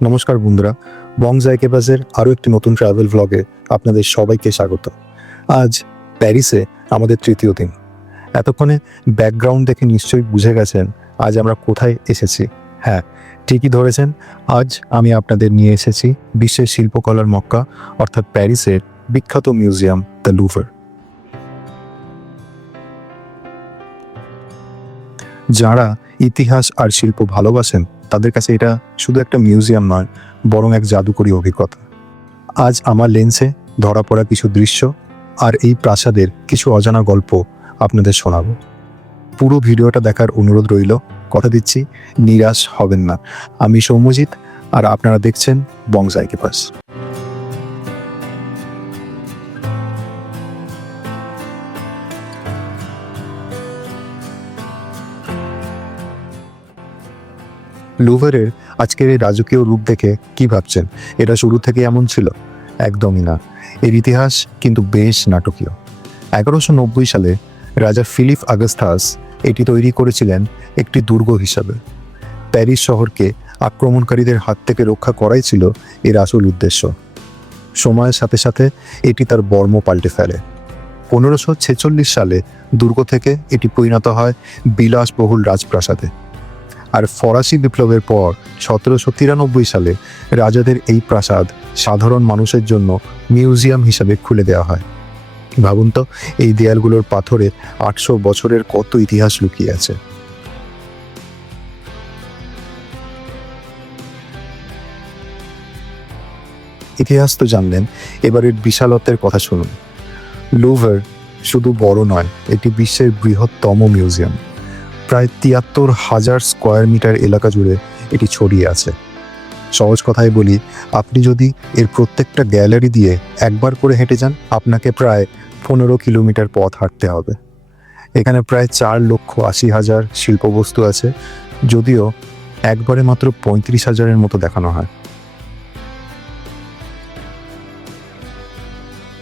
নমস্কার বন্ধুরা, বং জাইকেবাজের আরও একটি নতুন ট্রাভেল ভ্লগে আপনাদের সবাইকে স্বাগত। আজ প্যারিসে আমাদের তৃতীয় দিন। এতক্ষণে ব্যাকগ্রাউন্ড দেখে নিশ্চয়ই বুঝে গেছেন আজ আমরা কোথায় এসেছি। হ্যাঁ, ঠিকই ধরেছেন, আজ আমি আপনাদের নিয়ে এসেছি বিশ্বের শিল্পকলার মক্কা অর্থাৎ প্যারিসের বিখ্যাত মিউজিয়াম দ্য লুভার। যারা ইতিহাস আর শিল্প ভালোবাসেন তাদের কাছে এটা শুধু একটা মিউজিয়াম নয়, বরং এক জাদুকরী অভিজ্ঞতা। আজ আমার লেন্সে ধরা পড়া কিছু দৃশ্য আর এই প্রাসাদের কিছু অজানা গল্প আপনাদের শোনাবো। পুরো ভিডিওটা দেখার অনুরোধ রইল, কথা দিচ্ছি নিরাশ হবেন না। আমি সৌম্যজিৎ আর আপনারা দেখছেন বং জাইকেবাজ। লুভারের আজকের এই রাজকীয় রূপ দেখে কি ভাবছেন এটা শুরু থেকে এমন ছিল? একদমই না। এর ইতিহাস কিন্তু বেশ নাটকীয়। 1190 সালে রাজা ফিলিপ আগস্টাস এটি তৈরি করেছিলেন একটি দুর্গ হিসাবে। প্যারিস শহরকে আক্রমণকারীদের হাত থেকে রক্ষা করাই ছিল এর আসল উদ্দেশ্য। সময়ের সাথে সাথে এটি তার বর্ম পাল্টে ফেলে। 1546 সালে দুর্গ থেকে এটি পরিণত হয় বিলাসবহুল রাজপ্রাসাদে। আর ফরাসি বিপ্লবের পর 1793 সালে রাজাদের এই প্রাসাদ সাধারণ মানুষের জন্য মিউজিয়াম হিসাবে খুলে দেওয়া হয়। ভাবুন তো, এই দেয়ালগুলোর পাথরে 800 বছরের কত ইতিহাস লুকিয়ে আছে। ইতিহাস তো জানলেন, এবারের বিশালত্বের কথা শুনুন। লুভার শুধু বড় নয়, এটি বিশ্বের বৃহত্তম মিউজিয়াম। প্রায় 73,000 স্কোয়ার মিটার এলাকা জুড়ে এটি ছড়িয়ে আছে। সহজ কথায় বলি, আপনি যদি এর প্রত্যেকটা গ্যালারি দিয়ে একবার করে হেঁটে যান, আপনাকে প্রায় 15 কিলোমিটার পথ হাঁটতে হবে। এখানে প্রায় 4,80,000 শিল্পবস্তু আছে, যদিও একবারে মাত্র 35,000-এর মতো দেখানো হয়।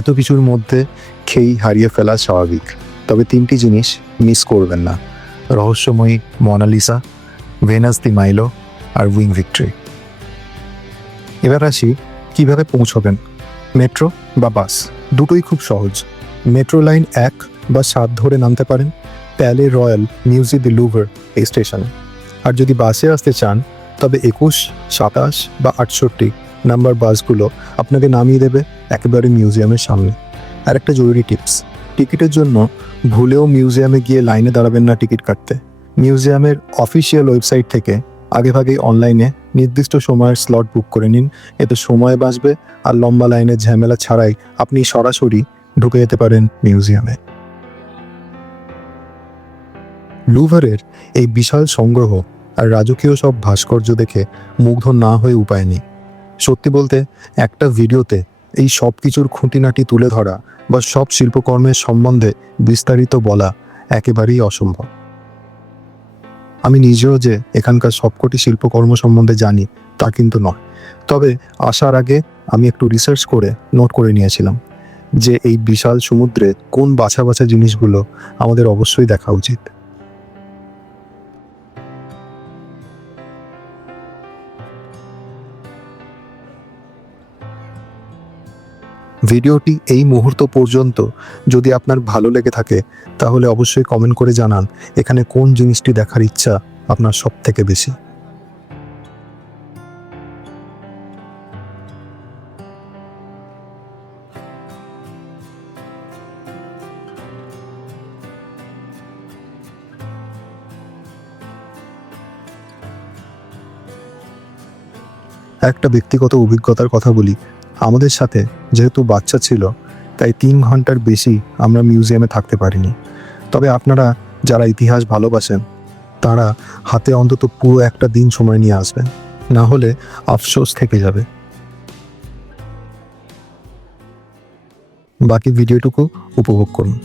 এত কিছুর মধ্যে খেই হারিয়ে ফেলা স্বাভাবিক, তবে 3টি জিনিস মিস করবেন না: রহস্যময়ী মোনালিসা, ভেনাস দি মাইলো আর উইং ভিক্টরি। এবার আসি কিভাবে পৌঁছবেন। মেট্রো বা বাস দুটোই খুব সহজ। মেট্রো লাইন 1 বা 7 ধরে নামতে পারেন প্যালে রয়্যাল মিউজি দি লুভার এই স্টেশনে। আর যদি বাসে আসতে চান তবে 21, 27 বা 68 নাম্বার বাসগুলো আপনাকে নামিয়ে দেবে একেবারে মিউজিয়ামের সামনে। আর একটা জরুরি টিপস, টিকিটের জন্য ভুলেও মিউজিয়ামে গিয়ে লাইনে দাঁড়াবেন না টিকিট কাটতে। মিউজিয়ামের অফিসিয়াল ওয়েবসাইট থেকে আগেভাগেই অনলাইনে নির্দিষ্ট সময়ের স্লট বুক করে নিন। এতে সময় বাঁচবে আর লম্বা লাইনের ঝামেলা ছাড়াই আপনি সরাসরি ঢুকে যেতে পারেন মিউজিয়ামে। লুভারের এই বিশাল সংগ্রহ আর রাজকীয় সব ভাস্কর্য দেখে মুগ্ধ না হয়ে উপায় নেই। সত্যি বলতে, একটা ভিডিওতে এই সব কিছুর খুঁটিনাটি তুলে ধরা বা সব শিল্পকর্মের সম্বন্ধে বিস্তারিত বলা একেবারেই অসম্ভব। আমি নিজেও যে এখানকার সবকটি শিল্পকর্ম সম্বন্ধে জানি তা কিন্তু নয়, তবে আসার আগে আমি একটু রিসার্চ করে নোট করে নিয়েছিলাম যে এই বিশাল সমুদ্রে কোন বাছা বাছা জিনিসগুলো আমাদের অবশ্যই দেখা উচিত। ভিডিওটি এই মুহূর্ত পর্যন্ত যদি আপনার ভালো লেগে থাকে তাহলে অবশ্যই কমেন্ট করে জানান এখানে কোন জিনিসটি দেখার ইচ্ছা আপনার সব থেকে বেশি। একটা ব্যক্তিগত অভিজ্ঞতার কথা বলি। আমাদের সাথে যেহেতু বাচ্চা ছিল, তাই 3 ঘন্টার বেশি আমরা মিউজিয়ামে থাকতে পারিনি। তবে আপনারা যারা ইতিহাস ভালোবাসেন তারা হাতে অন্তত পুরো একটা দিন সময় নিয়ে আসবেন, না হলে আফসোস থেকে যাবে। বাকি ভিডিওটুকু উপভোগ করুন।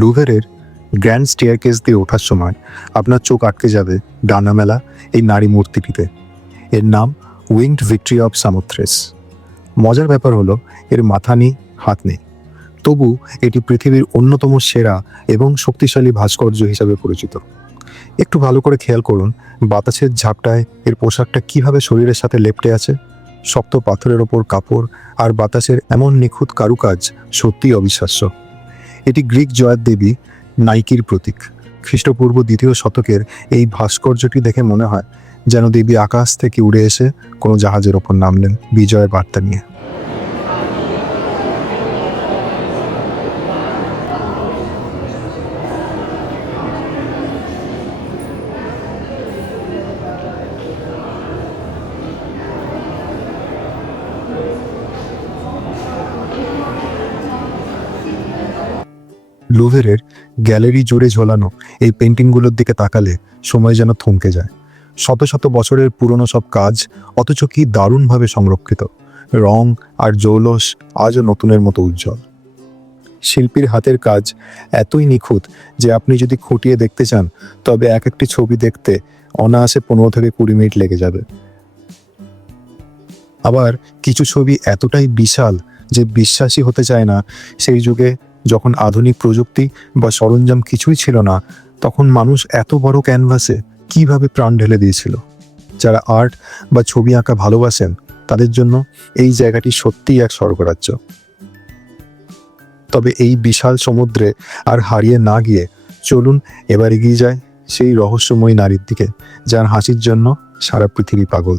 লুভেরের গ্র্যান্ড স্টেয়ারকেস দিয়ে ওঠার সময় আপনার চোখ আটকে যাবে ডানা মেলা এই নারী মূর্তিটিতে। এর নাম উইংড ভিক্টরি অফ সামোথ্রেস। মজার ব্যাপার হলো এর মাথা নেই, হাত নেই, তবু এটি পৃথিবীর অন্যতম সেরা এবং শক্তিশালী ভাস্কর্য হিসাবে পরিচিত। একটু ভালো করে খেয়াল করুন বাতাসের ঝাপটায় এর পোশাকটা কিভাবে শরীরের সাথে লেপ্টে আছে। শক্ত পাথরের ওপর কাপড় আর বাতাসের এমন নিখুঁত কারুকাজ সত্যিই অবিশ্বাস্য। এটি গ্রিক জয়ের দেবী নাইকির প্রতীক। খ্রিস্টপূর্ব 2য় শতকের এই ভাস্কর্যটি দেখে মনে হয় যেন দেবী আকাশ থেকে উড়ে এসে কোনো জাহাজের ওপর নামলেন বিজয়ের বার্তা নিয়ে। লুভেরের গ্যালারি জুড়ে ঝোলানো এই পেন্টিংগুলোর দিকে তাকালে সময় যেন থমকে যায়। শত শত বছরের পুরনো সব কাজ, অথচ কি দারুণভাবে সংরক্ষিত। রং আর জৌলস আজও নতুনের মতো উজ্জ্বল। শিল্পীর হাতের কাজ এতই নিখুঁত যে আপনি যদি খুঁটিয়ে দেখতে চান তবে এক একটি ছবি দেখতে অনায়াসে 15 থেকে 20 মিনিট লেগে যাবে। আবার কিছু ছবি এতটাই বিশাল যে বিশ্বাসই হতে চায় না সেই যুগে যখন আধুনিক প্রযুক্তি বা সরঞ্জাম কিছুই ছিল না, তখন মানুষ এত বড় ক্যানভাসে কিভাবে প্রাণ ঢেলে দিয়েছিল। যারা আর্ট বা ছবি আঁকা ভালোবাসেন তাদের জন্য এই জায়গাটি সত্যিই এক স্বর্গরাজ্য। তবে এই বিশাল সমুদ্রে আর হারিয়ে না গিয়ে চলুন এবার এগিয়ে যায় সেই রহস্যময়ী নারীর দিকে যার হাসির জন্য সারা পৃথিবী পাগল।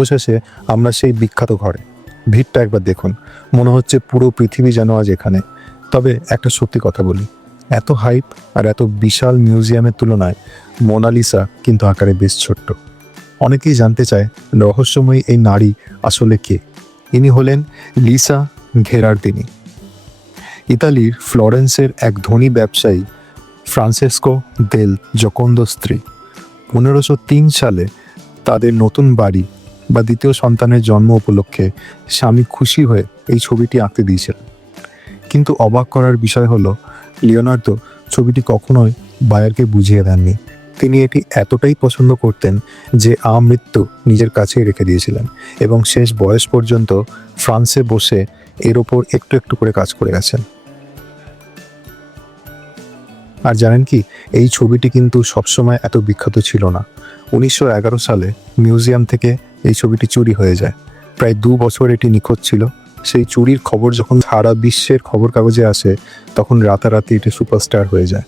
অবশেষে আমরা সেই বিখ্যাত ঘরে। ভিড়টা একবার দেখুন, মনে হচ্ছে পুরো পৃথিবী যেন আজ এখানে। তবে একটা সত্যি কথা বলি, এত হাইপ আর এত বিশাল মিউজিয়ামের তুলনায় মোনালিসা কিন্তু আকারে বেশ ছোট্ট। অনেকেই জানতে চায় রহস্যময়ী এই নারী আসলে কে। ইনি হলেন লিসা ঘেরারদিনি, ইতালির ফ্লোরেন্সের এক ধনী ব্যবসায়ী ফ্রান্সেসকো দেল জোকোন্দো স্ত্রী। 1503 সালে তাদের নতুন বাড়ি বা দ্বিতীয় সন্তানের জন্ম উপলক্ষে স্বামী খুশি হয়ে এই ছবিটি আঁকতে দিয়েছিলেন। কিন্তু অবাক করার বিষয় হলো, লিওনার্দো ছবিটি কখনোই বায়ারকে বুঝিয়ে দেননি। তিনি এটি এতটাই পছন্দ করতেন যে আমৃত্যু নিজের কাছেই রেখে দিয়েছিলেন এবং শেষ বয়স পর্যন্ত ফ্রান্সে বসে এর ওপর একটু একটু করে কাজ করে গেছেন। আর জানেন কি, এই ছবিটি কিন্তু সবসময় এত বিখ্যাত ছিল না। 1911 সালে মিউজিয়াম থেকে এই ছবিটি চুরি হয়ে যায়। প্রায় 2 বছর এটি নিখোঁজ ছিল। সেই চুরির খবর যখন সারা বিশ্বের খবর কাগজে আসে, তখন রাতারাতি এটি সুপারস্টার হয়ে যায়।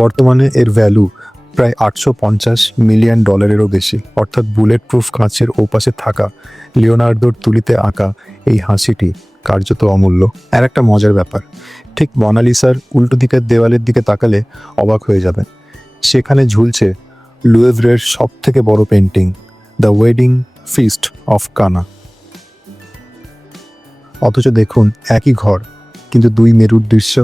বর্তমানে এর ভ্যালু প্রায় $850 মিলিয়ন বেশি। অর্থাৎ বুলেট প্রুফ কাঁচের ওপাশে থাকা লিওনার্দোর তুলিতে আঁকা এই হাসিটি কার্যত অমূল্য। আর একটা মজার ব্যাপার, ঠিক মোনালিসার উল্টো দিকের দেওয়ালের দিকে তাকালে অবাক হয়ে যাবেন। সেখানে ঝুলছে লুয়েভ্রের সব থেকে বড় painting, the wedding feast of Cana. অথচ দেখুন, একই ঘর কিন্তু দুই মেরুর দৃশ্য।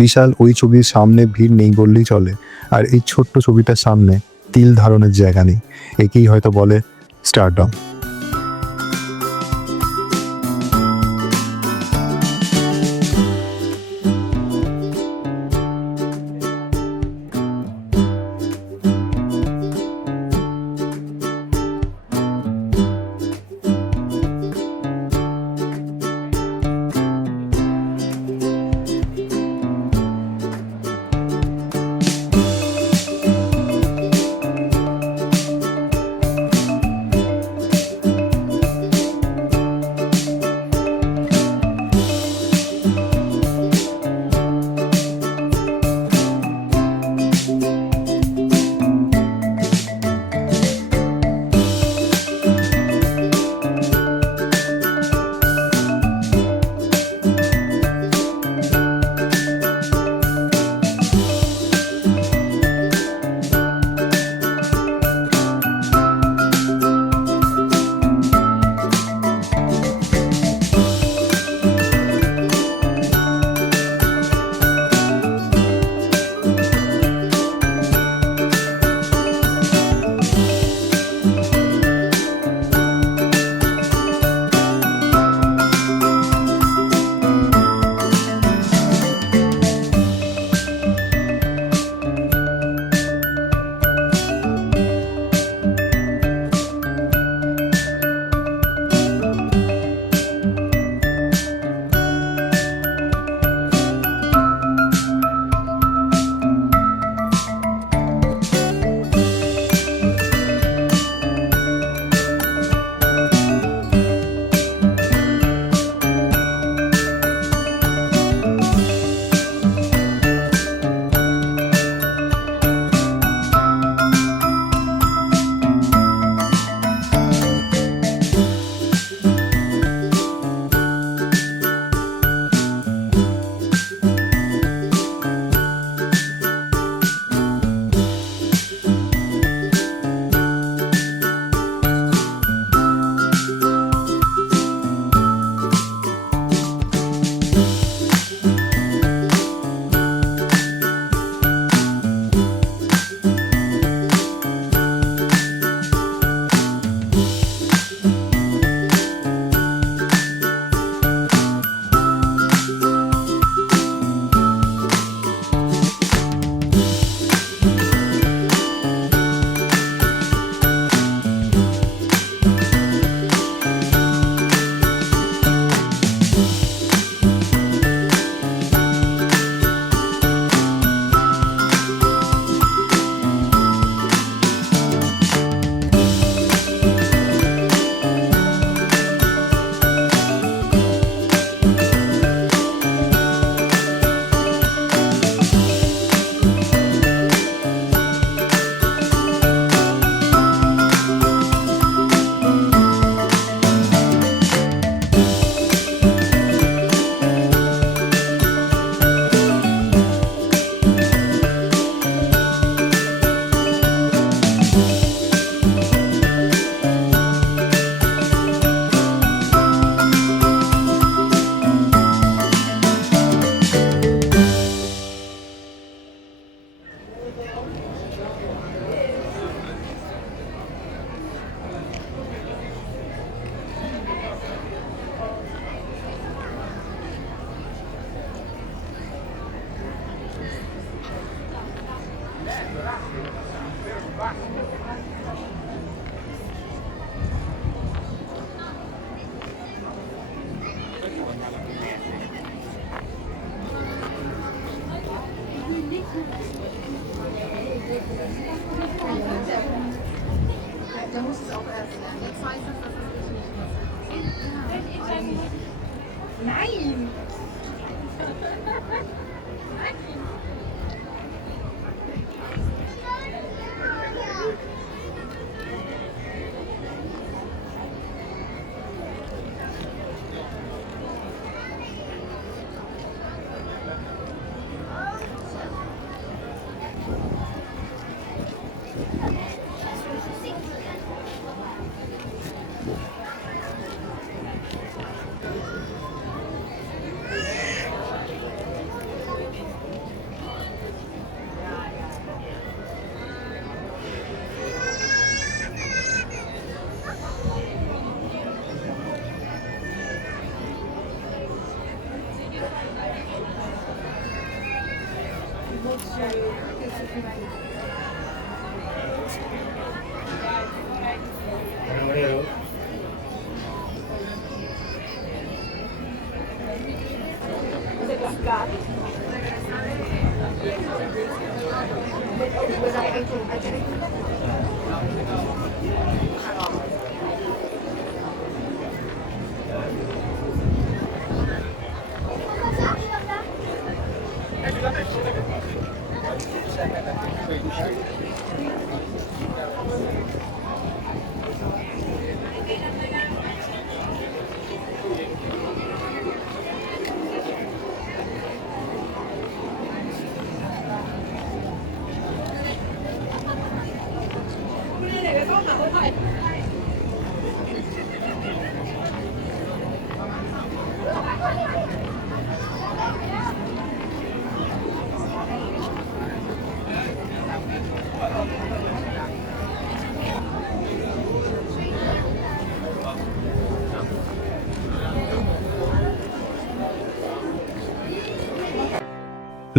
বিশাল ওই ছবির সামনে ভিড় নেই বললেই চলে, আর এই ছোট্ট ছবিটার সামনে তিল ধারণের জায়গা নেই। একেই হয়তো বলে স্টারডম।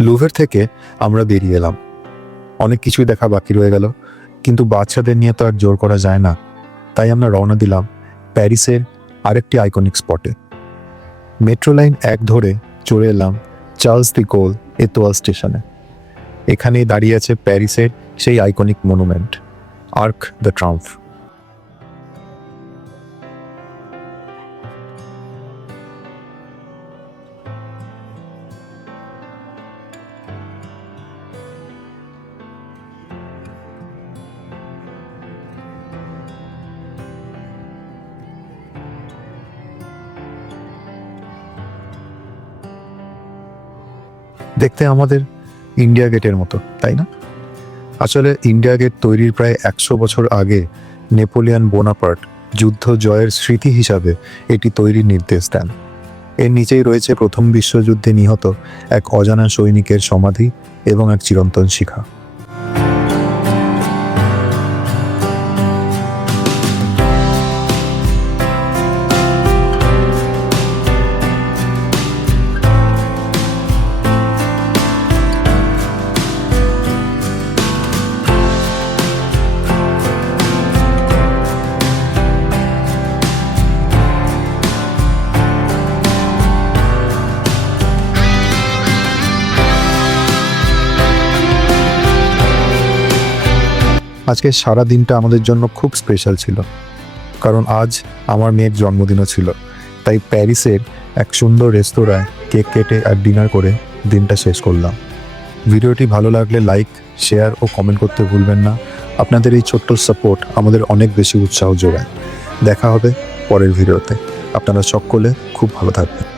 লুভের থেকে আমরা বেরিয়ে এলাম। অনেক কিছুই দেখা বাকি রয়ে গেল, কিন্তু বাচ্চাদের নিয়ে তো আর জোর করা যায় না। তাই আমরা রওনা দিলাম প্যারিসের আরেকটি আইকনিক স্পটে। মেট্রো লাইন 1 ধরে চলে এলাম চার্লস দি গোল এতোয়াল স্টেশনে। এখানেই দাঁড়িয়ে আছে প্যারিসের সেই আইকনিক মনুমেন্ট আর্ক দ্য ট্রাম্ফ। দেখতে আমাদের ইন্ডিয়া গেটের মতো, তাই না? আসলে ইন্ডিয়া গেট তৈরির প্রায় 100 বছর আগে নেপোলিয়ন বোনাপার্ট যুদ্ধ জয়ের স্মৃতি হিসাবে এটি তৈরির নির্দেশ দেন। এর নিচেই রয়েছে প্রথম বিশ্বযুদ্ধে নিহত এক অজানা সৈনিকের সমাধি এবং এক চিরন্তন শিখা। আজকে সারা দিনটা আমাদের জন্য খুব স্পেশাল ছিল, কারণ আজ আমার মেয়ের জন্মদিনও ছিল। তাই প্যারিসের এক সুন্দর রেস্তোরাঁয় কেক কেটে আর ডিনার করে দিনটা শেষ করলাম। ভিডিওটি ভালো লাগলে লাইক, শেয়ার ও কমেন্ট করতে ভুলবেন না। আপনাদের এই ছোট্ট সাপোর্ট আমাদের অনেক বেশি উৎসাহ যোগায়। দেখা হবে পরের ভিডিওতে। আপনারা সকলে খুব ভালো থাকবেন।